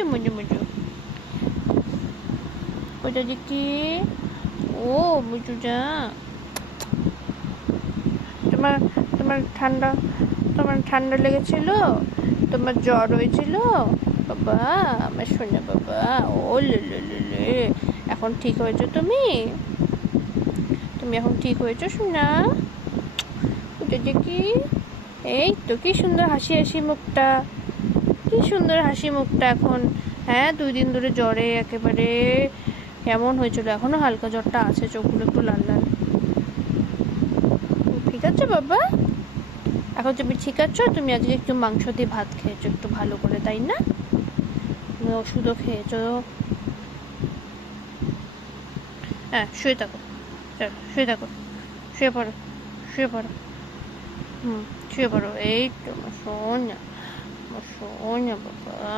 মুজু মুজু মুজু। ওটা দেখি। ও মুজুজা, তোমার তোমার ঠান্ডা তোমার ঠান্ডা লেগেছিল? তোমার জ্বর হয়েছিল? বাবা, আমার সোনা বাবা। ও লে লে লে লে। এখন ঠিক হয়েছো তুমি? তুমি এখন ঠিক হয়েছো সোনা? ওটা দেখি। এই তো, কি সুন্দর হাসি হাসি মুখটা, কি সুন্দর হাসি মুখটা এখন। হ্যাঁ, 2 দিন ধরে জ্বরে একেবারে কেমন হয়েছিল, এখনো হালকা জ্বরটা আছে, চোখগুলো একটু লাল লাল। ঠিক আছে বাবা, এখন তুমি ঠিক আছো? তুমি আজকে একটু মাংস দিয়ে ভাত খেয়েছো একটু ভালো করে, তাই না? তুমি ওষুধও খেয়েছো। হ্যাঁ, শুয়ে থাকো, চলো শুয়ে থাকো, শুয়ে পড়ো, শুয়ে পড়ো। হুম, শুয়ে পড়ো। এই তো আমার সোনা, আমার সোনা বাবা।